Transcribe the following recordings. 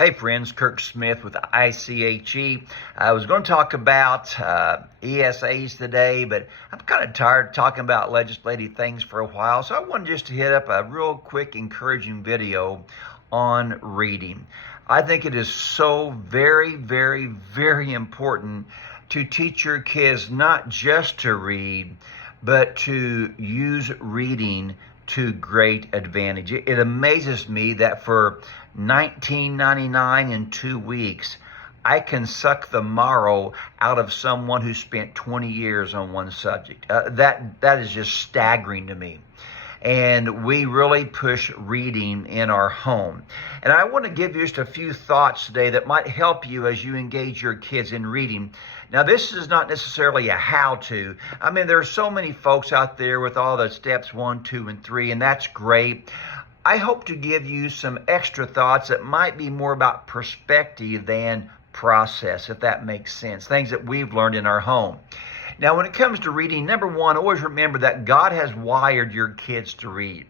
Hey friends, Kirk Smith with ICHE. I was going to talk about ESAs today, but I'm kind of tired of talking about legislative things for a while, so I wanted just to hit up a real quick encouraging video on reading. I think it is so very, very, very important to teach your kids not just to read, but to use reading to great advantage. It amazes me that for $19.99 in 2 weeks, I can suck the marrow out of someone who spent 20 years on one subject. That is just staggering to me. And we really push reading in our home. And I want to give you just a few thoughts today that might help you as you engage your kids in reading. Now, this is not necessarily a how-to. I mean, there are so many folks out there with all the steps 1, 2, and 3, and that's great. I hope to give you some extra thoughts that might be more about perspective than process, if that makes sense. Things that we've learned in our home. Now, when it comes to reading, number one, always remember that God has wired your kids to read.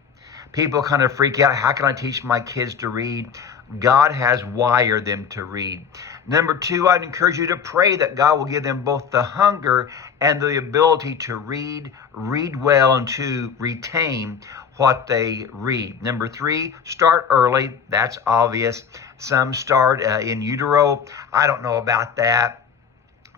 People kind of freak out, how can I teach my kids to read? God has wired them to read. Number two, I'd encourage you to pray that God will give them both the hunger and the ability to read well, and to retain what they read. Number three, start early. That's obvious. Some start in utero. I don't know about that,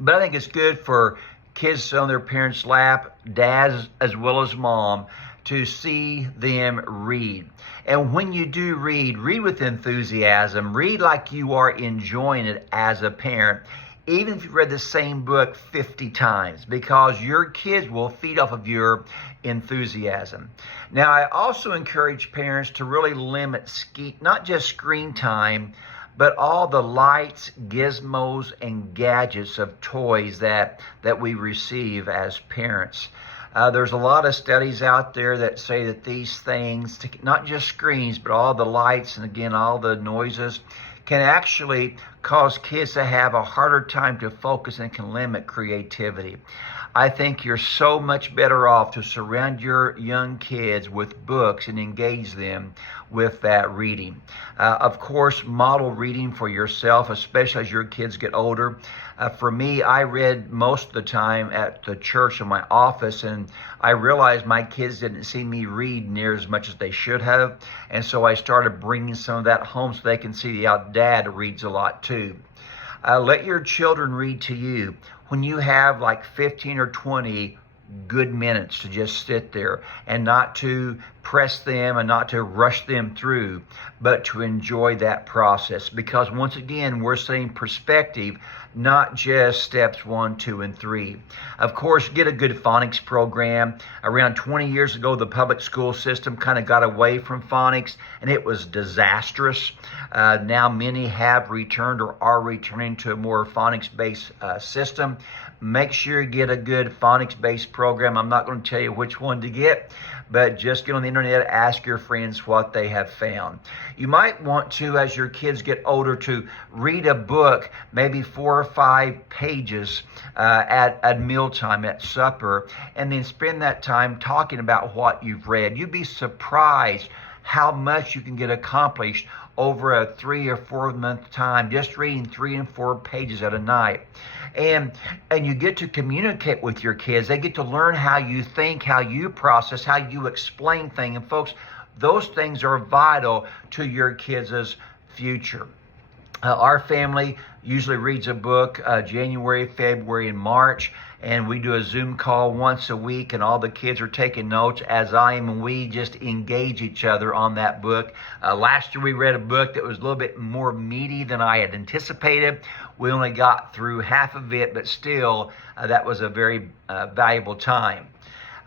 but I think it's good for kids on their parents' lap, dads as well as mom, to see them read. And when you do read with enthusiasm. Read like you are enjoying it as a parent, even if you've read the same book 50 times, because your kids will feed off of your enthusiasm. Now, I also encourage parents to really limit not just screen time, but all the lights, gizmos, and gadgets of toys that we receive as parents. There's a lot of studies out there that say that these things, not just screens, but all the lights and again, all the noises, can actually cause kids to have a harder time to focus and can limit creativity. I think you're so much better off to surround your young kids with books and engage them with that reading. Of course, model reading for yourself, especially as your kids get older. For me, I read most of the time at the church in my office, and I realized my kids didn't see me read near as much as they should have, and so I started bringing some of that home so they can see how Dad reads a lot too. Let your children read to you. When you have like 15 or 20 good minutes to just sit there and not to press them and not to rush them through, but to enjoy that process. Because once again, we're seeing perspective, not just steps 1, 2, and 3. Of course, get a good phonics program. Around 20 years ago, the public school system kind of got away from phonics, and it was disastrous. Now many have returned or are returning to a more phonics-based system. Make sure you get a good phonics-based program. I'm not going to tell you which one to get, but just get on the internet, ask your friends what they have found. You might want to, as your kids get older, to read a book, maybe 4 or 5 pages at mealtime, at supper, and then spend that time talking about what you've read. You'd be surprised how much you can get accomplished over a 3 or 4 month time, just reading 3 and 4 pages at a night. And you get to communicate with your kids. They get to learn how you think, how you process, how you explain things. And folks, those things are vital to your kids' future. Our family usually reads a book January, February, and March, and we do a Zoom call once a week, and all the kids are taking notes, as I am, and we just engage each other on that book. Last year we read a book that was a little bit more meaty than I had anticipated. We only got through half of it, but still, that was a very valuable time.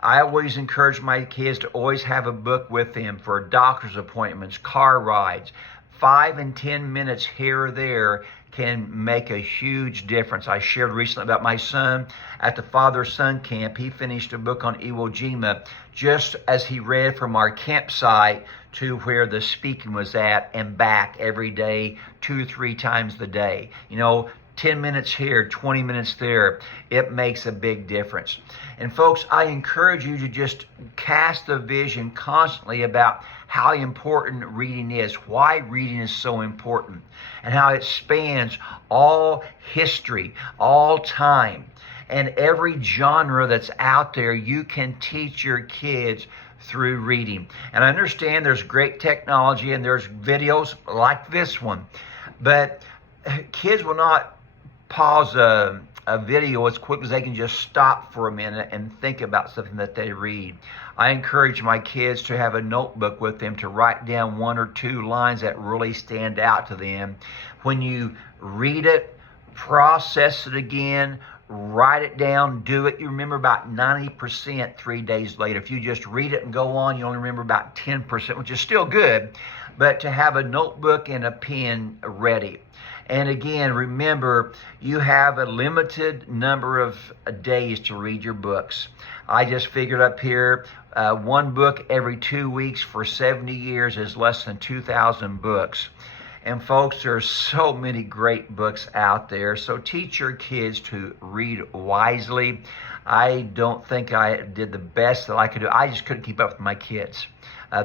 I always encourage my kids to always have a book with them for doctor's appointments, car rides. 5 and 10 minutes here or there can make a huge difference. I shared recently about my son at the father-son camp. He finished a book on Iwo Jima just as he read from our campsite to where the speaking was at and back every day, 2 or 3 times a day. You know, 10 minutes here, 20 minutes there, it makes a big difference. And folks, I encourage you to just cast a vision constantly about how important reading is, why reading is so important, and how it spans all history, all time, and every genre that's out there. You can teach your kids through reading. And I understand there's great technology and there's videos like this one, but kids will not pause a video as quick as they can just stop for a minute and think about something that they read. I encourage my kids to have a notebook with them to write down 1 or 2 lines that really stand out to them. When you read it, process it again, write it down, do it. You remember about 90% 3 days later. If you just read it and go on, you only remember about 10%, which is still good, but to have a notebook and a pen ready. And again, remember, you have a limited number of days to read your books. I just figured up here, 1 book every 2 weeks for 70 years is less than 2,000 books. And folks, there's so many great books out there. So teach your kids to read wisely. I don't think I did the best that I could do. I just couldn't keep up with my kids.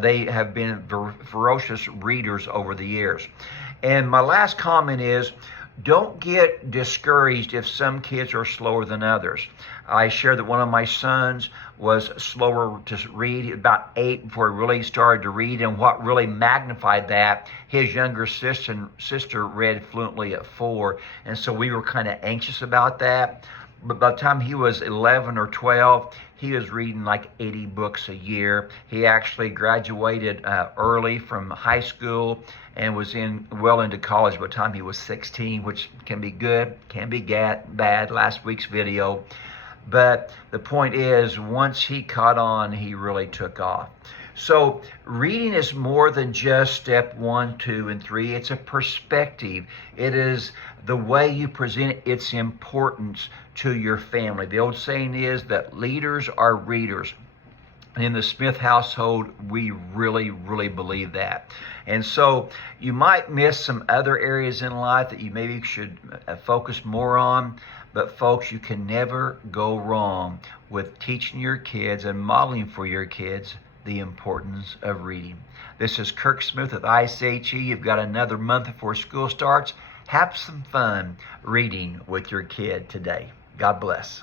They have been ferocious readers over the years. And my last comment is, don't get discouraged if some kids are slower than others. I shared that one of my sons was slower to read, about 8 before he really started to read, and what really magnified that, his younger sister read fluently at 4, and so we were kind of anxious about that. But by the time he was 11 or 12, he was reading like 80 books a year. He actually graduated early from high school and was well into college by the time he was 16, which can be good, can be bad, last week's video. But the point is, once he caught on, he really took off. So reading is more than just step 1, 2, and 3. It's a perspective. It is the way you present its importance to your family. The old saying is that leaders are readers. And in the Smith household, we really, really believe that. And so you might miss some other areas in life that you maybe should focus more on. But folks, you can never go wrong with teaching your kids and modeling for your kids the importance of reading. This is Kirk Smith with ICHE. You've got another month before school starts. Have some fun reading with your kid today. God bless.